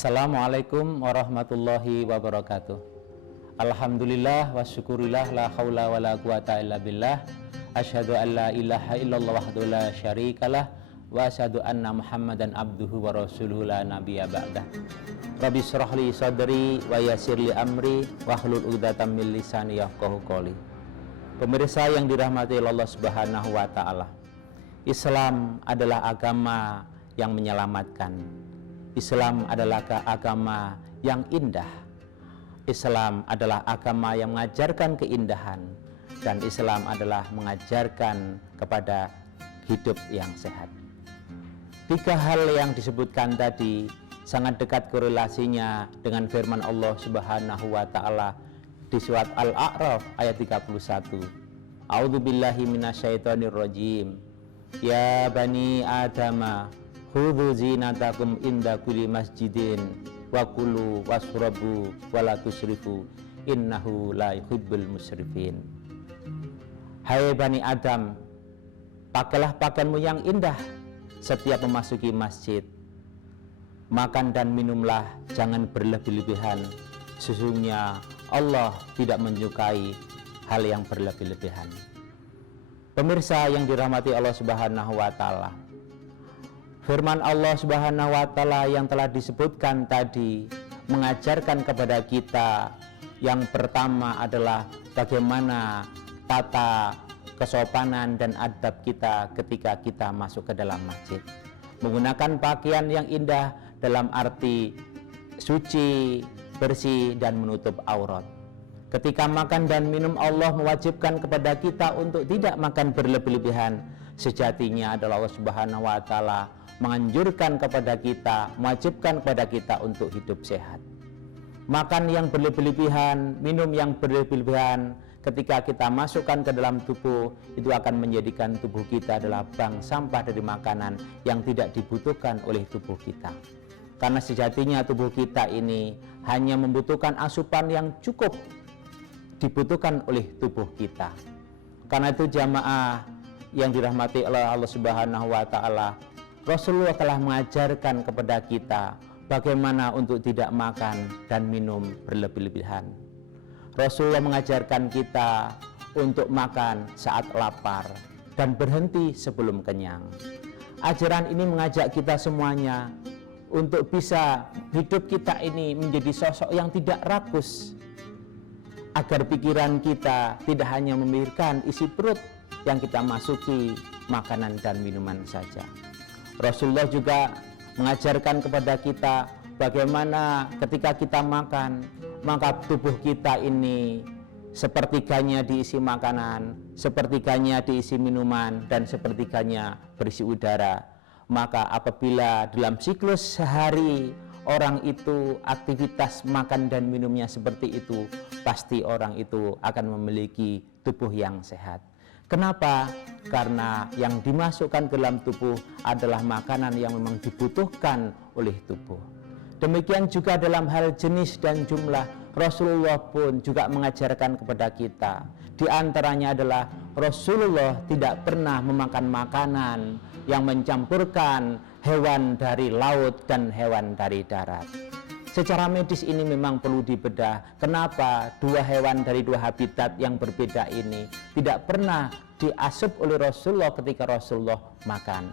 Assalamualaikum warahmatullahi wabarakatuh. Alhamdulillah wa syukurillah la haula wa la quwata illa billah. Asyhadu an la ilaha illallah wahdahu la syarikalah wa asyhadu anna Muhammadan abduhu wa rasuluhu la nabiyya ba'dah. Rabbi shrah li sadri wa yassir li amri wahlul 'uqdatam min lisani yafqahu qawli. Pemirsa yang dirahmati Allah Subhanahu wa taala. Islam adalah agama yang menyelamatkan. Islam adalah agama yang indah. Islam adalah agama yang mengajarkan keindahan, dan Islam adalah mengajarkan kepada hidup yang sehat. Tiga hal yang disebutkan tadi sangat dekat korelasinya dengan firman Allah Subhanahu wa taala di surat Al-A'raf ayat 31. A'udzubillahi minasyaitonirrajim. Ya bani Adama khudhu zinatakum inda kulli masjidin wa kulu wasrabu wa la tusrifu innahu la yuhibbul musrifin. Hai Bani Adam, pakailah pakaianmu yang indah setiap memasuki masjid. Makan dan minumlah, jangan berlebih-lebihan. Sesungguhnya Allah tidak menyukai hal yang berlebih-lebihan. Pemirsa yang dirahmati Allah Subhanahu wa taala, firman Allah Subhanahu wa taala yang telah disebutkan tadi mengajarkan kepada kita yang pertama adalah bagaimana tata kesopanan dan adab kita ketika kita masuk ke dalam masjid. Menggunakan pakaian yang indah dalam arti suci, bersih, dan menutup aurat. Ketika makan dan minum, Allah mewajibkan kepada kita untuk tidak makan berlebih-lebihan. Sejatinya adalah Allah Subhanahu wa taala menganjurkan kepada kita, mewajibkan kepada kita untuk hidup sehat. Makan yang berlebih-lebihan, minum yang berlebih-lebihan, ketika kita masukkan ke dalam tubuh, itu akan menjadikan tubuh kita adalah bank sampah dari makanan yang tidak dibutuhkan oleh tubuh kita. Karena sejatinya tubuh kita ini hanya membutuhkan asupan yang cukup dibutuhkan oleh tubuh kita. Karena itu jamaah yang dirahmati oleh Allah Subhanahu wa taala, Rasulullah telah mengajarkan kepada kita bagaimana untuk tidak makan dan minum berlebih-lebihan. Rasulullah mengajarkan kita untuk makan saat lapar dan berhenti sebelum kenyang. Ajaran ini mengajak kita semuanya untuk bisa hidup kita ini menjadi sosok yang tidak rakus, agar pikiran kita tidak hanya memikirkan isi perut yang kita masuki makanan dan minuman saja. Rasulullah juga mengajarkan kepada kita bagaimana ketika kita makan, maka tubuh kita ini sepertiganya diisi makanan, sepertiganya diisi minuman, dan sepertiganya berisi udara. Maka apabila dalam siklus sehari orang itu aktivitas makan dan minumnya seperti itu, pasti orang itu akan memiliki tubuh yang sehat. Kenapa? Karena yang dimasukkan ke dalam tubuh adalah makanan yang memang dibutuhkan oleh tubuh. Demikian juga dalam hal jenis dan jumlah, Rasulullah pun juga mengajarkan kepada kita. Di antaranya adalah Rasulullah tidak pernah memakan makanan yang mencampurkan hewan dari laut dan hewan dari darat. Secara medis ini memang perlu dibedah. Kenapa dua hewan dari dua habitat yang berbeda ini tidak pernah diasup oleh Rasulullah ketika Rasulullah makan?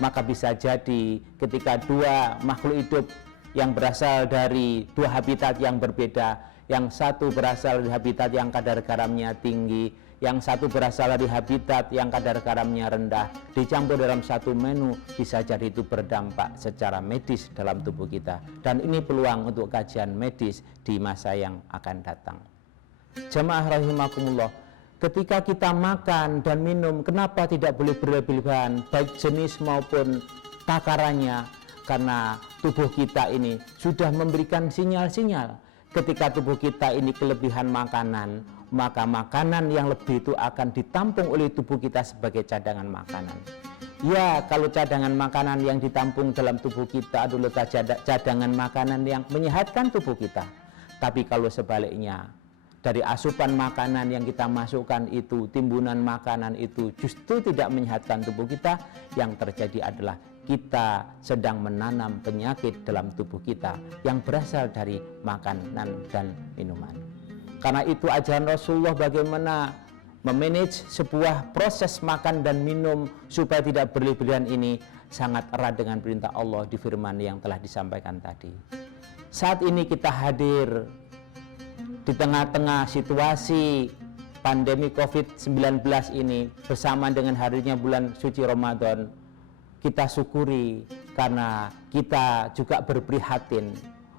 Maka bisa jadi ketika dua makhluk hidup yang berasal dari dua habitat yang berbeda, yang satu berasal dari habitat yang kadar garamnya tinggi, yang satu berasal dari habitat yang kadar garamnya rendah, dicampur dalam satu menu, bisa jadi itu berdampak secara medis dalam tubuh kita. Dan ini peluang untuk kajian medis di masa yang akan datang. Jamaah rahimakumullah, ketika kita makan dan minum, kenapa tidak boleh berlebih-lebihan, baik jenis maupun takarannya? Karena tubuh kita ini sudah memberikan sinyal-sinyal. Ketika tubuh kita ini kelebihan makanan, maka makanan yang lebih itu akan ditampung oleh tubuh kita sebagai cadangan makanan. Ya, kalau cadangan makanan yang ditampung dalam tubuh kita adalah cadangan makanan yang menyehatkan tubuh kita. Tapi kalau sebaliknya, dari asupan makanan yang kita masukkan itu, timbunan makanan itu justru tidak menyehatkan tubuh kita, yang terjadi adalah kita sedang menanam penyakit dalam tubuh kita yang berasal dari makanan dan minuman. Karena itu ajaran Rasulullah bagaimana memanage sebuah proses makan dan minum supaya tidak berlebihan ini sangat erat dengan perintah Allah di firman yang telah disampaikan tadi. Saat ini kita hadir di tengah-tengah situasi pandemi COVID-19 ini bersama dengan hadirnya bulan suci Ramadan. Kita syukuri karena kita juga berprihatin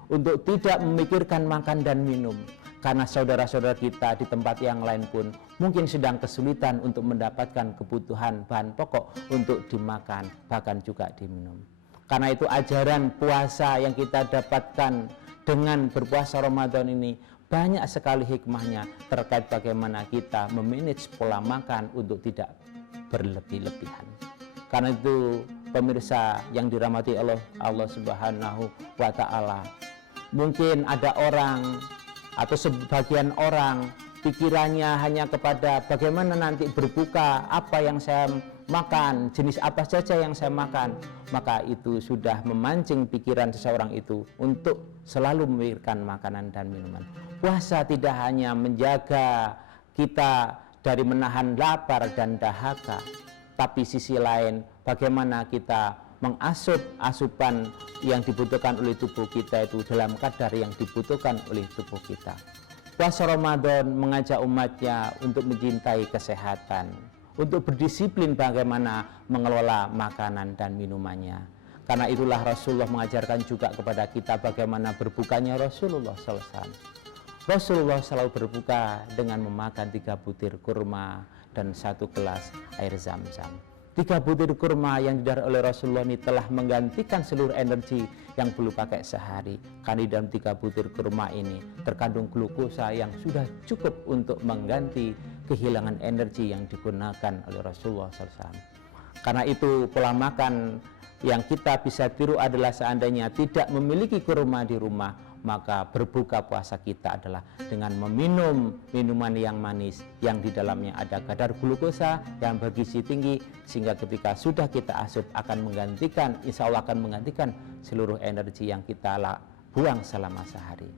untuk tidak memikirkan makan dan minum, karena saudara-saudara kita di tempat yang lain pun mungkin sedang kesulitan untuk mendapatkan kebutuhan bahan pokok untuk dimakan, bahkan juga diminum. Karena itu ajaran puasa yang kita dapatkan dengan berpuasa Ramadan ini banyak sekali hikmahnya terkait bagaimana kita memanage pola makan untuk tidak berlebih-lebihan. Karena itu pemirsa yang dirahmati Allah Subhanahu wa Ta'ala, mungkin ada orang atau sebagian orang pikirannya hanya kepada bagaimana nanti berbuka, apa yang saya makan, jenis apa saja yang saya makan, maka itu sudah memancing pikiran seseorang itu untuk selalu memikirkan makanan dan minuman. Puasa tidak hanya menjaga kita dari menahan lapar dan dahaga, tapi sisi lain bagaimana kita mengasup asupan yang dibutuhkan oleh tubuh kita itu dalam kadar yang dibutuhkan oleh tubuh kita. Puasa Ramadan mengajak umatnya untuk mencintai kesehatan, untuk berdisiplin bagaimana mengelola makanan dan minumannya. Karena itulah Rasulullah mengajarkan juga kepada kita bagaimana berbukanya Rasulullah SAW. Rasulullah selalu berbuka dengan memakan 3 butir kurma dan 1 gelas air zam-zam. 3 butir kurma yang didar oleh Rasulullah ini telah menggantikan seluruh energi yang perlu pakai sehari. Karena di dalam 3 butir kurma ini terkandung glukosa yang sudah cukup untuk mengganti kehilangan energi yang digunakan oleh Rasulullah SAW. Karena itu pola makan yang kita bisa tiru adalah seandainya tidak memiliki kurma di rumah, maka berbuka puasa kita adalah dengan meminum minuman yang manis yang di dalamnya ada kadar glukosa yang bergizi tinggi, sehingga ketika sudah kita asup akan menggantikan, insya Allah akan menggantikan seluruh energi yang kita buang selama sehari.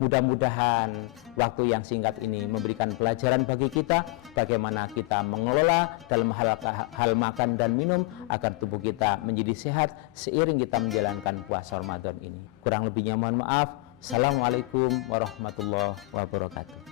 Mudah-mudahan waktu yang singkat ini memberikan pelajaran bagi kita bagaimana kita mengelola dalam hal makan dan minum agar tubuh kita menjadi sehat seiring kita menjalankan puasa Ramadan ini. Kurang lebihnya mohon maaf. Assalamualaikum warahmatullahi wabarakatuh.